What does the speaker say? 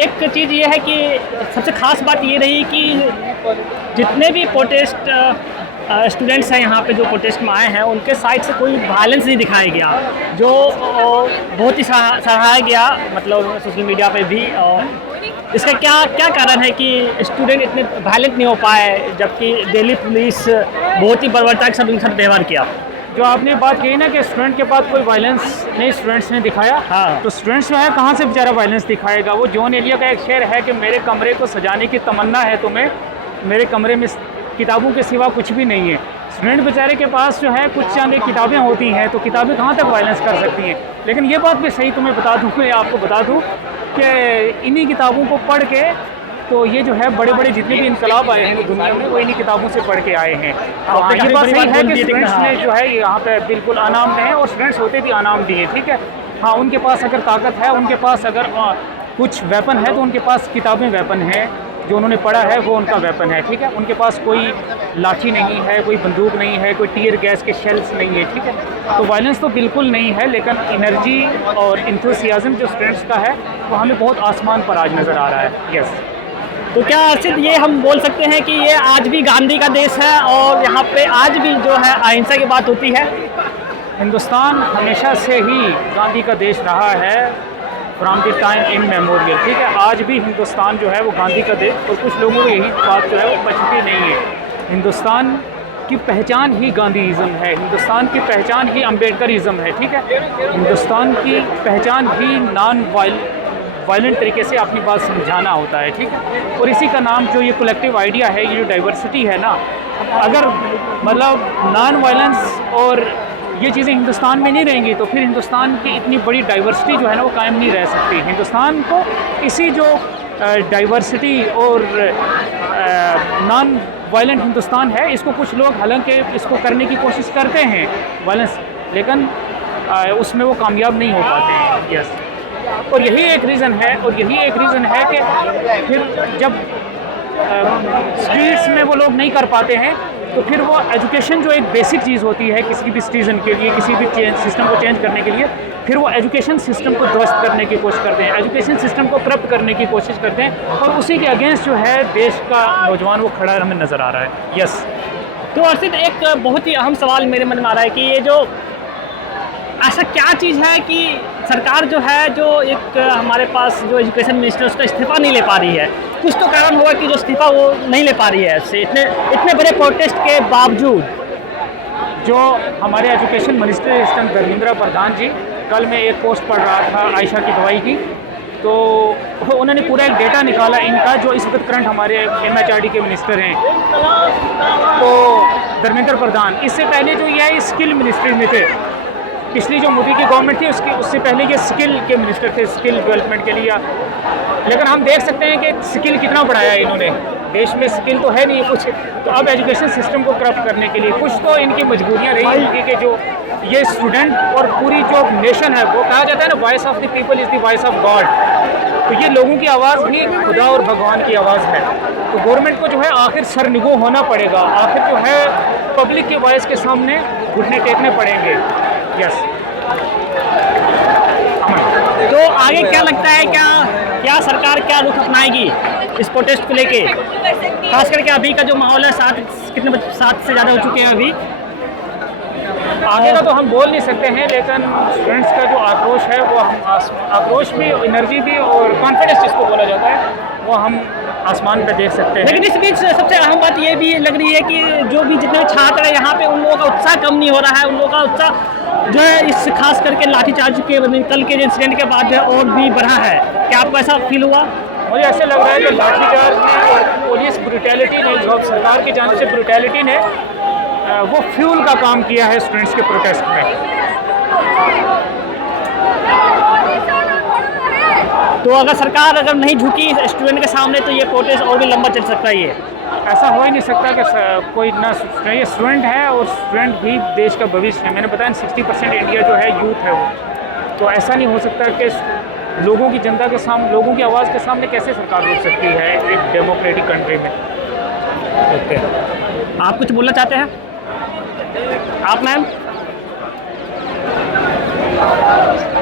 एक चीज़ ये है कि सबसे ख़ास बात ये रही कि जितने भी प्रोटेस्ट स्टूडेंट्स हैं यहाँ पे जो प्रोटेस्ट में आए हैं उनके साइड से कोई वायलेंस नहीं दिखाया गया, जो बहुत ही सराहा गया, मतलब सोशल मीडिया पे भी। और इसका क्या क्या कारण है कि स्टूडेंट इतने वायलेंट नहीं हो पाए, जबकि दिल्ली पुलिस बहुत ही बर्बरता के साथ उनके साथ व्यवहार किया। जो आपने बात कही ना कि स्टूडेंट के पास कोई वायलेंस नहीं स्टूडेंट्स ने दिखाया, हाँ। तो स्टूडेंट्स जो है कहाँ से बेचारा वायलेंस दिखाएगा। वो जॉन एलिया का एक शेर है कि मेरे कमरे को सजाने की तमन्ना है तुम्हें, मेरे कमरे में किताबों के सिवा कुछ भी नहीं है। स्टूडेंट बेचारे के पास जो है कुछ चंद किताबें होती हैं, तो किताबें कहाँ तक वायलेंस कर सकती हैं। लेकिन ये बात भी सही तुम्हें बता दूँ, मैं आपको बता दूँ कि इन्हीं किताबों को पढ़ के तो ये जो है बड़े बड़े जितने भी इनकलाब आए हैं दुनिया में, वो इन्हीं किताबों से पढ़ के आए हैं। हाँ, ये बात सही है कि स्टूडेंट्स ने जो है यहाँ पे बिल्कुल अनाम हैं, और स्टूडेंट्स होते भी अनाम दिए, ठीक है। हाँ, उनके पास अगर ताकत है, उनके पास अगर कुछ वेपन है, तो उनके पास किताबें वेपन है, जो उन्होंने पढ़ा है वो उनका वेपन है, ठीक है। उनके पास कोई लाठी नहीं है, कोई बंदूक नहीं है, कोई टीयर गैस के शेल्स नहीं है, ठीक है। तो वायलेंस तो बिल्कुल नहीं है, लेकिन एनर्जी और इंथुसियाज्म जो स्टूडेंट्स का है वो हमें बहुत आसमान पर आज नज़र आ रहा है। यस। तो क्या सिर्फ ये हम बोल सकते हैं कि ये आज भी गांधी का देश है और यहाँ पे आज भी जो है अहिंसा की बात होती है? हिंदुस्तान हमेशा से ही गांधी का देश रहा है, from the time in memorial, ठीक है। आज भी हिंदुस्तान जो है वो गांधी का देश, और कुछ लोगों को यही बात जो है वो पचती नहीं है। हिंदुस्तान की पहचान ही गांधीइज़्म है, हिंदुस्तान की पहचान ही अम्बेडकरिज़्म है, ठीक है। हिंदुस्तान की पहचान ही नॉन वायलेंट तरीके से अपनी बात समझाना होता है, ठीक है। और इसी का नाम जो ये कलेक्टिव आइडिया है, ये जो डाइवर्सिटी है ना, अगर मतलब नॉन वायलेंस और ये चीज़ें हिंदुस्तान में नहीं रहेंगी तो फिर हिंदुस्तान की इतनी बड़ी डाइवर्सिटी जो है ना वो कायम नहीं रह सकती। हिंदुस्तान को इसी जो डाइवर्सिटी और नॉन वायलेंट हिंदुस्तान है, इसको कुछ लोग हालांकि इसको करने की कोशिश करते हैं वायलेंस, लेकिन उसमें वो कामयाब नहीं हो पाते हैं। यस। और यही एक रीज़न है, कि फिर जब स्ट्रीट्स में वो लोग नहीं कर पाते हैं, तो फिर वो एजुकेशन जो एक बेसिक चीज़ होती है किसी भी सिटीज़न के लिए, किसी भी सिस्टम को चेंज करने के लिए, फिर वो एजुकेशन सिस्टम को ध्वस्त करने की कोशिश करते हैं, एजुकेशन सिस्टम को करप्ट करने की कोशिश करते हैं, और उसी के अगेंस्ट जो है देश का नौजवान वो खड़ा हमें नज़र आ रहा है। यस। तो अर्षित, एक बहुत ही अहम सवाल मेरे मन में आ रहा है कि ये जो ऐसा क्या चीज़ है कि सरकार जो है, जो एक हमारे पास जो एजुकेशन मिनिस्टर उसका इस्तीफ़ा नहीं ले पा रही है। कुछ तो कारण होगा कि जो इस्तीफ़ा वो नहीं ले पा रही है ऐसे इतने बड़े प्रोटेस्ट के बावजूद। जो हमारे एजुकेशन मिनिस्टर धर्मेंद्र प्रधान जी, कल मैं एक पोस्ट पढ़ रहा था आयशा की दवाई की, तो उन्होंने पूरा एक डेटा निकाला इनका, जो इस वक्त करंट हमारे MHRD के मिनिस्टर हैं, तो धर्मेंद्र प्रधान। इससे पहले जो ये स्किल मिनिस्ट्री में थे, पिछली जो मोदी की गवर्नमेंट थी उससे पहले ये स्किल के मिनिस्टर थे, स्किल डेवलपमेंट के लिए। लेकिन हम देख सकते हैं कि स्किल कितना बढ़ाया है इन्होंने, देश में स्किल तो है नहीं कुछ, तो अब एजुकेशन सिस्टम को करप्ट करने के लिए कुछ तो इनकी मजबूरियाँ रही होंगी कि जो ये स्टूडेंट और पूरी जो नेशन है, वो कहा जाता है ना, voice of the people is the voice of God, तो ये लोगों की आवाज़ भी खुदा और भगवान की आवाज़ है। तो गवर्नमेंट को जो है आखिर सरनिगो होना पड़ेगा, आखिर जो है पब्लिक के वॉइस के सामने घुटने टेकने पड़ेंगे। यस। तो आगे क्या लगता है, क्या सरकार क्या रुख अपनाएगी इस प्रोटेस्ट को लेके, खास करके अभी का जो माहौल है? 7 से ज़्यादा हो चुके हैं अभी। आगे का तो हम बोल नहीं सकते हैं, लेकिन स्टूडेंट्स का जो आक्रोश है वो हम आक्रोश भी, एनर्जी भी और कॉन्फिडेंस जिसको बोला जाता है, वो हम आसमान पे देख सकते हैं। लेकिन इस बीच सबसे अहम बात ये भी लग रही है कि जो भी जितने छात्र हैं यहाँ पे, उन लोगों का उत्साह कम नहीं हो रहा है। उन लोगों का उत्साह जो है इस खास करके लाठीचार्ज के कल के इंसिडेंट के बाद जो है और भी बढ़ा है। क्या आपको ऐसा फील हुआ? मुझे ऐसे लग रहा है कि लाठीचार्ज ने और पुलिस ब्रूटैलिटी ने, जो सरकार की जानिब से ब्रूटैलिटी ने, वो फ्यूल का काम किया है स्टूडेंट्स के प्रोटेस्ट में। तो अगर सरकार नहीं झुकी स्टूडेंट के सामने, तो ये प्रोटेस्ट और भी लंबा चल सकता है। ये ऐसा हो ही नहीं सकता कि कोई ना, ये स्टूडेंट है और स्टूडेंट ही देश का भविष्य है। मैंने बताया 60% इंडिया जो है यूथ है वो, तो ऐसा नहीं हो सकता कि लोगों की जनता के सामने, लोगों की आवाज़ के सामने कैसे सरकार रोक सकती है एक डेमोक्रेटिक कंट्री में। ओके, आप कुछ बोलना चाहते हैं? आप मैम?